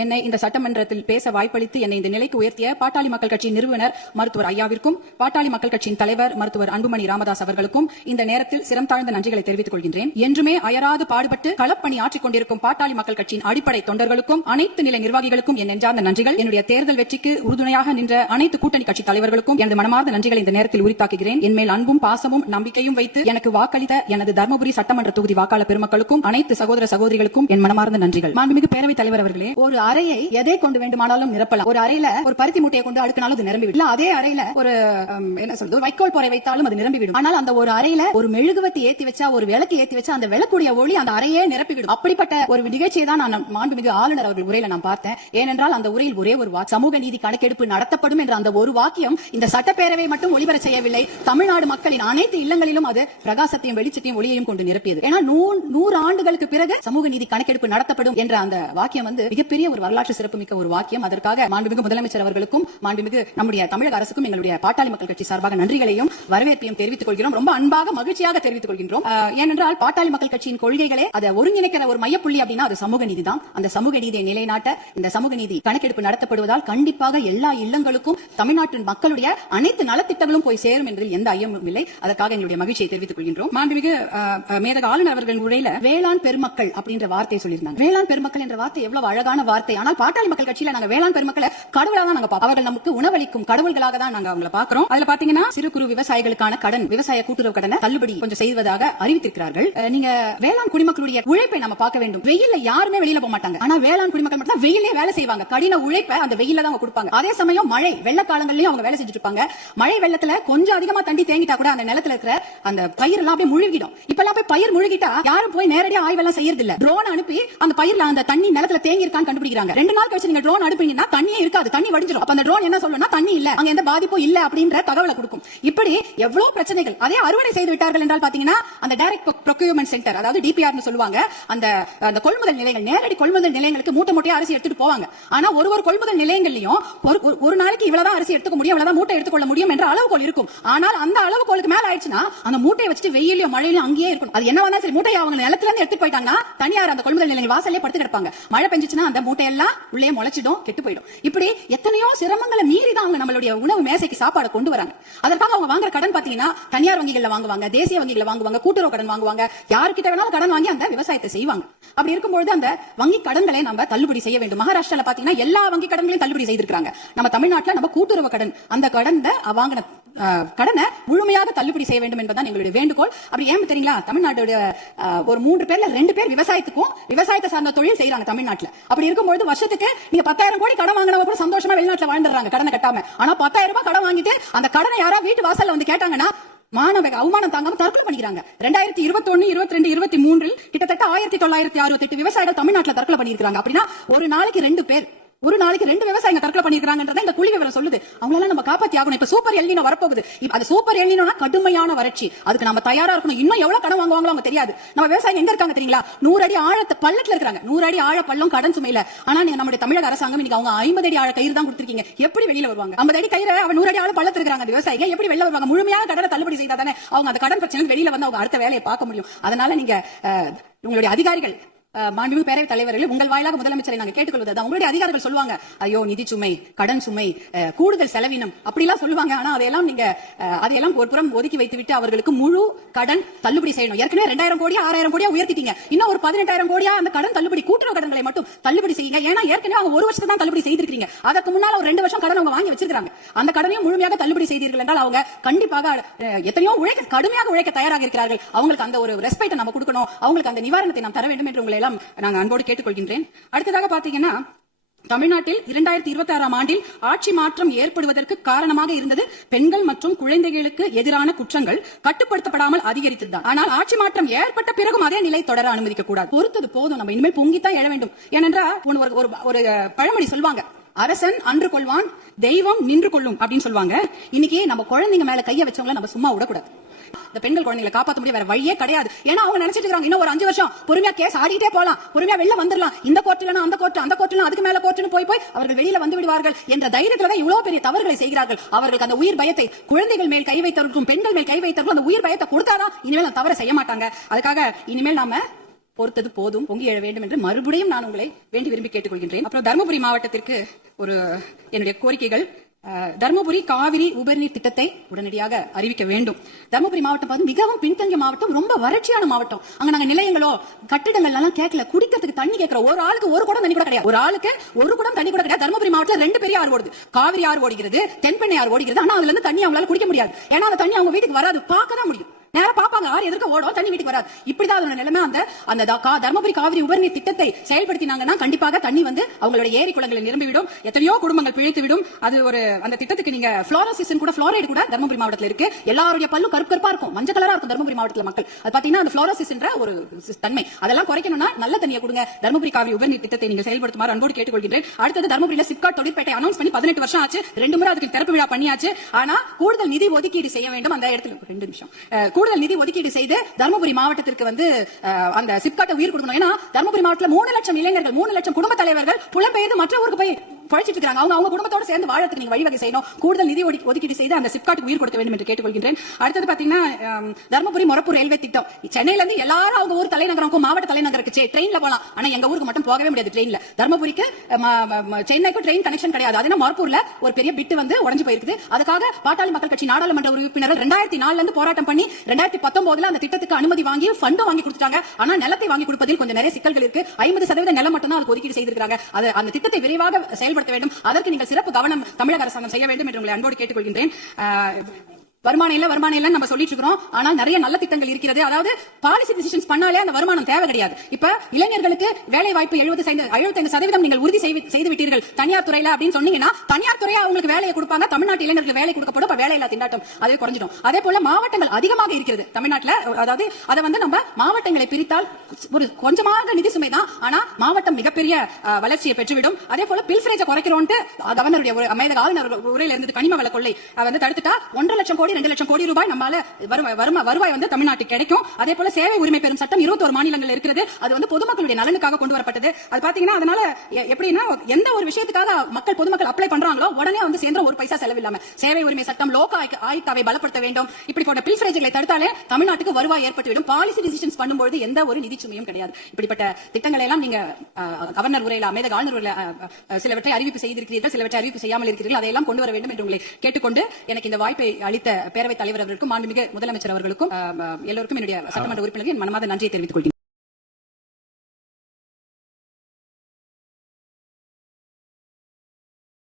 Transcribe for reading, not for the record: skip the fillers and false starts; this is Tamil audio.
என்னை இந்த சட்டமன்றத்தில் பேச வாய்ப்பளித்து என்னை இந்த நிலைக்கு உயர்த்திய பாட்டாளி மக்கள் கட்சியின் நிறுவனர் மருத்துவர் ஐயாவிற்கும், பாட்டாளி மக்கள் கட்சியின் தலைவர் மருத்துவர் அன்புமணி ராமதாஸ் அவர்களுக்கும் இந்த நேரத்தில் சிரம் தாழ்ந்த நன்றிகளை தெரிவித்துக் கொள்கின்றேன். என்றுமே அயராது பாடுபட்டு களப்பணி ஆற்றிக் கொண்டிருக்கும் பாட்டாளி மக்கள் கட்சியின் அடிப்படை தொண்டர்களுக்கும் அனைத்து நிலை நிர்வாகிகளுக்கும் என் நெஞ்சார்ந்த நன்றிகள். என்னுடைய தேர்தல் வெற்றிக்கு உறுதுணையாக நின்ற அனைத்து கூட்டணி கட்சி தலைவர்களுக்கும் எனது மனமார்ந்த நன்றிகளை இந்த நேரத்தில் உரித்தாக்குகிறேன். என் மேல் அன்பும் பாசமும் நம்பிக்கையும் வைத்து எனக்கு வாக்களித்த எனது தர்மபுரி சட்டமன்ற தொகுதி வாக்காளர் பெருமக்களுக்கும் அனைத்து சகோதர சகோதரிகளுக்கும் என் மனமார்ந்த நன்றிகள். மாண்புமிகு பேரவைத் தலைவர் அவர்களே, ஒரு அறையை எதை கொண்டு வேண்டுமானாலும் நிரப்பலாம். ஒரு அறையில ஒரு பருத்தி மூட்டையை கொண்டு அடுக்கினாலும் அது நிரம்பிவிடும். அதே அறையில ஒரு என்ன சொல்றது, ஒரு வைக்கோல் பொறை வைத்தாலும் அது நிரம்பிவிடும். ஆனால் அந்த ஒரு அறையில ஒரு மெழுகுவத்தி ஏத்தி வச்சா, ஒரு விளக்கு ஏத்தி வச்சா அந்த விளக்குடைய ஒளி அந்த அறையே நிரப்பிவிடும். அப்படிப்பட்ட ஒரு நிகழ்ச்சியை தான் நான் மாண்புமிகு ஆளுநர் அவர்கள் உரையில நான் பார்த்தேன். ஏனென்றால் அந்த உரையில் ஒரே ஒரு சமூக நீதி கணக்கெடுப்பு நடத்தப்படும் என்ற அந்த ஒரு வாக்கியம் இந்த சட்டப்பேரவை மட்டும் ஒளிபர செய்யவில்லை, தமிழ்நாடு மக்களின் அனைத்து இல்லங்களிலும் அது பிரகாசத்தையும் வெளிச்சத்தையும் ஒளியையும் கொண்டு நிரப்பியது. ஏன்னா 100 ஆண்டுகளுக்கு பிறகு சமூக நீதி கணக்கெடுப்பு நடத்தப்படும் என்ற அந்த வாக்கியம் மிகப்பெரிய ஒரு வரலாற்று சிறப்புமிக்க ஒரு வாக்கியம். அதற்காக மாண்புமிகு முதலமைச்சர் அவர்களுக்கும் மாண்புமிகு நம்முடைய தமிழக அரசுக்கும் எங்களுடைய பாட்டாளி மக்கள் கட்சி சார்பாக நன்றிகளையும் வரவேற்பையும் தெரிவித்துக் கொள்கிறோம். ரொம்ப அன்பாக மகிழ்ச்சியாக தெரிவித்துக் கொள்கின்றோம். ஏனென்றால் பாட்டாளி மக்கள் கட்சியின் கொள்கைகளே அதை ஒருங்கிணைக்கிற ஒரு மையப்புள்ளி அப்படின்னா அது சமூக நீதி தான். அந்த சமூக நீதியை நிலைநாட்ட இந்த சமூக நீதி கணக்கெடுப்பு நடத்தப்படுவதால் கண்டிப்பாக எல்லா இல்லங்களுக்கும் தமிழ்நாட்டின் மக்களுடைய அனைத்து நலத்திட்டங்களும் போய் சேரும் என்பதில் எந்த ஐயமும் இல்லை. அதற்காக எங்களுடைய மகிழ்ச்சியை தெரிவித்துக் கொள்கின்றோம். மாண்புமிகு மேதக ஆளுநர் அவர்கள் உரையில வேளாண் பெருமக்கள் அப்படின்ற வார்த்தை சொல்லியிருந்தாங்க. வேளாண் பெருமக்கள் என்ற வார்த்தை எவ்வளவு அழகான வார்த்தை. ஆனால் பாட்டாளி மக்கள் கட்சியில நாங்க வேளாண் பெருமக்களை கடவுளாக தான் நாங்க பார்ப்போம். அவர்கள் நமக்கு உணவளிக்கும் கடவுள்களாக தான் நாங்க அவங்களை பார்க்கிறோம். அதுல பாத்தீங்கன்னா சிறு குறு விவசாயிகளுக்கான கடன், விவசாய கூட்டுறவு கடனை தள்ளுபடி கொஞ்சம் செய்வதாக அறிவித்திருக்கிறார்கள். நீங்க வேளாண் குடிமக்களுடைய உழைப்பை நம்ம பார்க்க வேண்டும். வெயில்ல யாருமே வெளியில போக மாட்டாங்க. ஆனா வேளாண் குடிமக்கள் மட்டும் தான் வெயிலே வேலை செய்வாங்க. கடின உழைப்பை அந்த வெயில தான் கொடுப்பாங்க. அதே சமயம் மழை வெள்ள காலங்கள்லயும் அவங்க வேலை செஞ்சுட்டு இருப்பாங்க. மழை வெள்ளத்துல கொஞ்சம் அதிகமா தண்ணி தேங்கிட்டா கூட அந்த நிலத்துல இருக்கிற அந்த பயிர் எல்லாம் அப்படியே முழுகிடும். இப்பெல்லாம் போய் பயிர் முழுகிட்டா யாரும் போய் நேரடியா ஆய்வெல்லாம் செய்யறது இல்ல. ட்ரோன் அனுப்பி அந்த பயிர்ல அந்த தண்ணி நிலத்துல தேங்கி இருக்கான்னு கண்டுபிடிக்கிறாங்க. 2 நாள் கழிச்சு நீங்க ட்ரோன் அனுப்புனீங்கன்னா தண்ணியே இருக்காது, தண்ணி வடிஞ்சிடும். அப்ப அந்த ட்ரோன் என்ன சொல்லணும்னா தண்ணி இல்ல, அங்க எந்த பாதிப்பும் இல்ல அப்படின்ற தகவலை கொடுக்கும். இப்படி எவ்வளவு பிரச்சனைகள். அதே அறுவடை செய்து விட்டார்கள் என்றால் பாத்தீங்கன்னா அந்த டைரக்ட் ப்ரொக்யூர்மென்ட் சென்டர், அதாவது டிபிஆர் சொல்லுவாங்க, அந்த கொள்முதல் நிலையங்கள், நேரடி கொள்முதல் நிலையங்களுக்கு மூட்டை மூட்டையா அரிசி எடுத்துட்டு போவாங்க. ஆனா ஒரு கொள்முதல் நிலையங்களையும் ஒரு நாளைக்கு இவ்வளவுதான் அரிசி எடுத்துக்க முடியும், இவ்வளவுதான் மூட்டை எடுத்துக்கொள்ள முடியும் என்ற அளவுகோல் இருக்கும். ஆனால் அந்த அளவுகோலுக்கு மேல ஆயிடுச்சுன்னா அந்த மூட்டையை வச்சுட்டு வெயிலையும் மழையிலும் அங்கேயே இருக்கும். அது என்ன சரி, மூட்டையை அவங்க நிலத்துல இருந்து எடுத்துட்டு போயிட்டாங்கன்னா தனியார் அந்த கொள்முதல் நிலையம் வாசல்லே படுத்து கிடப்பாங்க. மழை பெஞ்சிச்சுன்னா அந்த மூட்டையெல்லாம் உள்ளே முளைச்சிடும், கெட்டு போயிடும். இப்படி எத்தனையோ சிரமங்களை மீறி தான் அவங்க நம்மளுடைய உணவு மேசைக்கு சாப்பாடு கொண்டு வராங்க. அதற்காக அவங்க வாங்குற கடன் பாத்தீங்கன்னா தனியார் வங்கிகள்ல வாங்குவாங்க, தேசிய வங்கிகள்ல வாங்குவாங்க, கூட்டுறவு கடன் வாங்குவாங்க, யாருக்கிட்ட வேணாலும் கடன் வாங்கி அந்த விவசாயத்தை செய்வாங்க. அப்படி இருக்கும்போது அந்த வங்கி கடன்களை நம்ம தள்ளுபடி செய்ய வேண்டும். மகாராஷ்டிரால பாத்தீங்கன்னா எல்லா வங்கி கடன்களையும் தள்ளுபடி செய்திருக்காங்க. நம்ம தமிழ்நாட்டில் நம்ம கூட்டுறவு கடன், அந்த கடனை வாங்கின கடனை முழுமையாக தள்ளுபடி செய்ய வேண்டும் என்பதுதான் எங்களுடைய வேண்டுகோள். அப்படி ஏன் தெரியுங்களா, தமிழ்நாட்டோட ஒரு 3 பேர்ல 2 பேர் விவசாயத்தை சார்ந்த தொழில் செய்யறாங்க தமிழ்நாட்டுல. அப்படி இருக்கும்போது வருஷத்துக்கு நீங்க 10,000 கோடி கடன் வாங்கினவங்க கூட சந்தோஷமா வெளிநாட்டுல வாழ்ந்துடுறாங்க கடனை கட்டாம. ஆனா 10,000 ரூபாய் கடன் வாங்கிட்டு அந்த கடனை யாரா வீட்டு வாசல்ல வந்து கேட்டாங்கன்னா அவமானம் தாங்காம தற்கொலை பண்ணிக்கிறாங்க. 2021, 22, 23 கிட்டத்தட்ட 1968 விவசாயிகள் தமிழ்நாட்டுல தற்கொலை பண்ணிருக்காங்க. அப்படின்னா ஒரு நாளைக்கு 2 விவசாயிங்க தற்கொலை பண்ணிருக்காங்கன்றத இந்த புள்ளி விவரம் சொல்லுது. அவங்களால நம்ம காப்பாத்தி ஆகணும். இப்ப சூப்பர் எல்னினோ வரப்போகுது. அது சூப்பர் எல்னினோனா கடுமையான வறட்சி. அதுக்கு நம்ம தயாரா இருக்கணும். இன்னும் எவ்வளவு கடன் வாங்குவாங்களோ அவங்க தெரியாது. நம்ம விவசாயிங்க எங்க இருக்காங்க தெரியுங்களா? 100 அடி ஆழத்து பள்ளத்துல இருக்காங்க. 100 அடி ஆழ பள்ளம் கடன் சுமையில. ஆனா நீங்க நம்முடைய தமிழக அரசாங்கம் இன்னைக்கு அவங்க 50 அடி ஆழ கயிறு தான் கொடுத்திருக்கீங்க. எப்படி வெளியில வருவாங்க? 50 அடி கயிறு அவன் 100 அடி ஆழ பள்ளத்துல இருக்காங்க. அந்த விவசாயிங்க எப்படி வெளியில வருவாங்க? முழுமையாக கடனை தள்ளுபடி செய்தா தானே அவங்க அந்த கடன் பிரச்சனை வெளியில வந்து அவங்க அடுத்த வேலையை பார்க்க முடியும். அதனால நீங்க உங்களுடைய அதிகாரிகள், மாண்புமிகு பேரவைத் தலைவர்கள், உங்கள் வாயிலாக முதலமைச்சரை நாங்கள் கேட்டுக்கொள்வது, உங்களுடைய அதிகாரிகள் சொல்லுவாங்க, ஐயோ நிதி சுமை, கடன் சுமை, கூடுதல் செலவினம் அப்படிலாம் சொல்லுவாங்க. ஆனா அதையெல்லாம் ஒரு புறம் ஒதுக்கி வைத்துவிட்டு அவர்களுக்கு முழு கடன் தள்ளுபடி செய்யணும். ஏற்கனவே 2,000 கோடியா 6,000 கோடியா உயர்த்திட்டீங்க. இன்னும் ஒரு 18,000 கோடியா அந்த கடன் தள்ளுபடி, கூட்டுறவு கடன்களை மட்டும் தள்ளுபடி செய்யுங்க. ஏன்னா ஏற்கனவே அவங்க 1 வருஷத்தை தான் தள்ளுபடி செய்திருக்கீங்க. அதற்கு முன்னால ஒரு 2 வருஷம் கடன் அவங்க வாங்கி வச்சிருக்காங்க. அந்த கடனையும் முழுமையாக தள்ளுபடி செய்தீர்கள் என்றால் அவங்க கண்டிப்பாக எத்தனையோ கடுமையாக உழைக்க தயாராக இருக்கிறார்கள். அவங்களுக்கு அந்த ஒரு ரெஸ்பெக்ட் நம்ம கொடுக்கணும், அவங்களுக்கு அந்த நிவாரணத்தை நாம் தர வேண்டும் என்று உங்களை எல்லாம் நாங்கள் அன்போடு கேட்டுக்கொள்கின்றேன். அடுத்ததாக பாத்தீங்கன்னா, தமிழ்நாட்டில் 2026ஆம் ஆண்டில் ஆட்சி மாற்றம் ஏற்படுவதற்கு காரணமாக இருந்தது பெண்கள் மற்றும் குழந்தைகளுக்கு எதிரான குற்றங்கள் கட்டுப்படுத்தப்படாமல் அதிகரித்ததுதான். ஆனால் ஆட்சி மாற்றம் ஏற்பட்ட பிறகும் அதே நிலை தொடர அனுமதிக்க கூடாது. பொறுத்தது போதும், நம்ம இனிமேல் பொங்கித்தான் எழ வேண்டும். ஏனென்றால் ஒரு பழமொழி சொல்வாங்க, அரசன் அன்று கொள்வான், தெய்வம் நின்று கொள்ளும் அப்படின்னு சொல்லுவாங்க. இன்னைக்கு நம்ம குழந்தைங்க மேல கைய வச்சவங்களை நம்ம சும்மா விடக்கூடாது. இந்த பெண்கள் குழந்தைகளை காப்பாற்ற முடிய வேற வழியே கிடையாது. ஏன்னா அவங்க நினைச்சிட்டு இருக்காங்க இன்னும் ஒரு 5 வருஷம் பொறுமையா கேஸ் ஆடிட்டே போலாம், பொறுமையா வெளில வந்துடலாம், இந்த கோர்ட்ல அந்த கோர்ட்ல அதுக்கு மேல கோர்ட்னு போய் அவர்கள் வெளியில வந்து விடுவார்கள் என்ற தைரியத்துல தான் இவ்வளவு பெரிய தவறுகளை செய்கிறார்கள். அவர்களுக்கு அந்த உயிர் பயத்தை, குழந்தைகள் மேல் கை வைத்தவர்களுக்கும் பெண்கள் மேல் கை வைத்தவர்களும் அந்த உயிர் பயத்தை கொடுத்தாதான் இனிமேல் அந்த தவறை செய்ய மாட்டாங்க. அதுக்காக இனிமேல் நாம பொறுத்தது போதும், பொங்கி எழ வேண்டும் என்று மறுபடியும் நான் உங்களை வேண்டி விரும்பி கேட்டுக்கொள்கின்றேன். அப்புறம் தருமபுரி மாவட்டத்திற்கு ஒரு என்னுடைய கோரிக்கைகள். தருமபுரி காவிரி உபரிநீர் திட்டத்தை உடனடியாக அறிவிக்க வேண்டும். தருமபுரி மாவட்டம் மிகவும் பின்தங்கிய மாவட்டம், ரொம்ப வறட்சியான மாவட்டம். அங்க நாங்க நிலையங்களோ கட்டிடங்கள் எல்லாம் கேட்கல, குடிக்கிறதுக்கு தண்ணி கேட்கிறோம். ஒரு ஆளுக்கு ஒரு குடம் தண்ணி கூட கிடையாது. ஒரு ஆளுக்கு ஒரு குடம் தண்ணி கூட கிடையாது. தருமபுரி மாவட்டத்தில் 2 பெரிய ஆறு ஓடுது. காவிரி ஆறு ஓடுகிறது, தென்பெண்ணை ஆறு ஓடுகிறது. ஆனா அதுல இருந்து தண்ணி அவங்களால குடிக்க முடியாது. ஏன்னா அந்த தண்ணி அவங்க வீட்டுக்கு வராது, பார்க்க தான் முடியும். நேரம் பாப்பாங்க, ஆறு எதிர்க்க ஓடும், தண்ணி வீட்டுக்கு வராது. இப்படிதான் அதோட நிலைமை. அந்த தருமபுரி காவிரி உபரிநீர் திட்டத்தை செயல்படுத்தினாங்கன்னா கண்டிப்பாக தண்ணி அவங்களுடைய ஏரி குளங்களை நிரம்பிவிடும், எத்தனையோ குடும்பங்கள் பிழைத்து விடும். அது ஒரு அந்த திட்டத்துக்கு நீங்க புளோரோசிஸ் கூட புளோரைடு கூட தருமபுரி மாவட்டத்தில் இருக்கு. எல்லாருடைய பல்லும் கருப்பு கருப்பா இருக்கும், மஞ்சள் கலரா இருக்கும் தருமபுரி மாவட்டத்தில் மக்கள். அது பாத்தீங்கன்னா அந்த புளோரோசிஸ் என்ற ஒரு தன்மை, அதெல்லாம் குறைக்கணும்னா நல்ல தண்ணியை கொடுங்க. தருமபுரி காவிரி உபரிநீர் திட்டத்தை நீங்க செயல்படுத்துமாறு அன்போடு கேட்டுக்கொள்கிறேன். அடுத்தது தருமபுரியில சிப்காட் தொழிற்பேட்டை அனௌன்ஸ் பண்ணி 18 வருஷம் ஆச்சு. 2 முறை அதுக்கு திறப்பு விழா பண்ணியாச்சு. ஆனா கூடுதல் நிதி ஒதுக்கீடு செய்ய வேண்டும். அந்த இடத்துல 2 நிமிஷம் கூடுதல் நிதி ஒதுக்கீடு செய்து தருமபுரி மாவட்டத்திற்கு அந்த சிப்காட்டை உயிர் கொடுக்கணும். ஏன்னா தருமபுரி மாவட்டத்தில் 3 லட்சம் இளைஞர்கள், 3 லட்சம் குடும்ப தலைவர்கள் புலம்பெயர்ந்து மற்ற ஊருக்கு போய் பழிச்சிட்டு இருக்காங்க. அவங்க குடும்பத்தோட சேர்ந்து வாழறதுக்கு நீங்க வழிவகை செய்யணும். கூடுதல் நிதி ஒதுக்கீடு செய்து அந்த சிப்காட்டுக்கு உயிர் கொடுக்க வேண்டும் என்று கேட்டுக்கொள்கிறேன். அடுத்தது பாத்தீங்கன்னா தருமபுரி மொரப்பூர் ரயில்வே திட்டம். சென்னையில இருந்து எல்லாரும் அவங்க ஊர் தலைநகரம் மாவட்ட தலைநகருக்கு ட்ரெயின்ல போலாம். ஆனா எங்க ஊருக்கு மட்டும் போகவே முடியாது ட்ரெயின்ல. தருமபுரிக்கு சென்னைக்கு ட்ரெயின் கனெக்ஷன் கிடையாது. அதனால மொரப்பூர்ல ஒரு பெரிய பிட்டு உடைஞ்சு போயிருக்குது. அதுக்காக பாட்டாளி மக்கள் கட்சி நாடாளுமன்ற உறுப்பினர்கள் 2004 இருந்து போராட்டம் பண்ணி 2019 அந்த திட்டத்துக்கு அனுமதி வாங்கி ஃபண்டும் வாங்கி கொடுத்துட்டாங்க. ஆனா நிலத்தை வாங்கி கொடுப்பதில் கொஞ்சம் நிறைய சிக்கல்கள் இருக்கு. 50% நிலம் மட்டும் தான் அதுக்கு ஒதுக்கீடு செய்திருக்காங்க. அந்த திட்டத்தை விரைவாக செயல்படுத்த வேண்டும். அதற்கு நீங்கள் சிறப்பு கவனம் தமிழக அரசாங்கம் செய்ய வேண்டும் என்று உங்களை அன்போடு கேட்டுக்கொள்கின்றேன். வருமானம் இல்ல நம்ம சொல்லிட்டு இருக்கோம். ஆனா நிறைய நல்ல திட்டங்கள் இருக்கிறது. அதாவது பாலிசி டிசிஷன்ஸ் பண்ணாலே அந்த வருமானம் தேவை கிடையாது. இப்ப இளைஞர்களுக்கு வேலை வாய்ப்பு 75% நீங்கள் உறுதி செய்து விட்டீர்கள் தனியார் துறையில அப்படின்னு சொன்னீங்கன்னா, தனியார் துறையா அவங்களுக்கு வேலையை கொடுப்பாங்க. தமிழ்நாட்டு இளைஞர்களுக்கு வேலை கொடுக்கப்படும். வேலை இல்லா திண்டாட்டம் அதே குறைஞ்சிடும். அதே போல மாவட்டங்கள் அதிகமாக இருக்கிறது தமிழ்நாட்டில். அதாவது அதை நம்ம மாவட்டங்களை பிரித்தால் ஒரு கொஞ்சமாக நிதி சுமை தான். ஆனா மாவட்டம் மிகப்பெரிய வளர்ச்சியை பெற்றுவிடும். அதே போல பில்ஃபரேஜை குறைக்கிறோம் கவர்னருடைய ஆளுநர் உரையில இருந்து கனிம வள கொள்ளை தடுத்துட்டா 1.5 லட்சம் கோடி 2 லட்சம் கோடி ரூபாய் நம்மால வருவாய் தமிழ்நாட்டுக்கு கிடைக்கும். அதே போல சேவை உரிமை பெறும் சட்டம் 21 மாநிலங்கள் இருக்கிறது. அது பொதுமக்களுடைய நலனுக்காக கொண்டு வரப்பட்டது. அது பாத்தீங்கன்னா அதனால எப்படின்னா எந்த ஒரு விஷயத்துக்காக பொதுமக்கள் அப்ளை பண்றாங்களோ உடனே சேர்ந்த ஒரு பைசா செலவில்லாம சேவை உரிமை சட்டம், லோக ஆயுக்தாவை பலப்படுத்த வேண்டும். இப்படி போன்ற பில்ஃபரேஜ்களை தடுத்தாலே தமிழ்நாட்டுக்கு வருவாய் ஏற்பட்டுவிடும். பாலிசி டிசிஷன்ஸ் பண்ணும்போது எந்த ஒரு நிதி சுமையும் கிடையாது. இப்படிப்பட்ட திட்டங்களை எல்லாம் நீங்க கவர்னர் உரையில அமைத ஆளுநர் உரையில சிலவற்றை அறிவிப்பு செய்திருக்கிறீர்கள், சிலவற்றை அறிவிப்பு செய்யாமல் இருக்கிறீர்கள். அதையெல்லாம் கொண்டு வர வேண்டும் என்று உங்களை கேட்டுக்கொண்டு எனக்கு இந்த வாய்ப்பை அளித்த பேரவைத் தலைவர் அவர்களுக்கும் மாண்புமிகு முதலமைச்சர் அவர்களுக்கும் எல்லோருக்கும் என்னுடைய சட்டமன்ற உறுப்பினர்கள் மனமார்ந்த நன்றியை தெரிவித்துக் கொள்கிறேன்.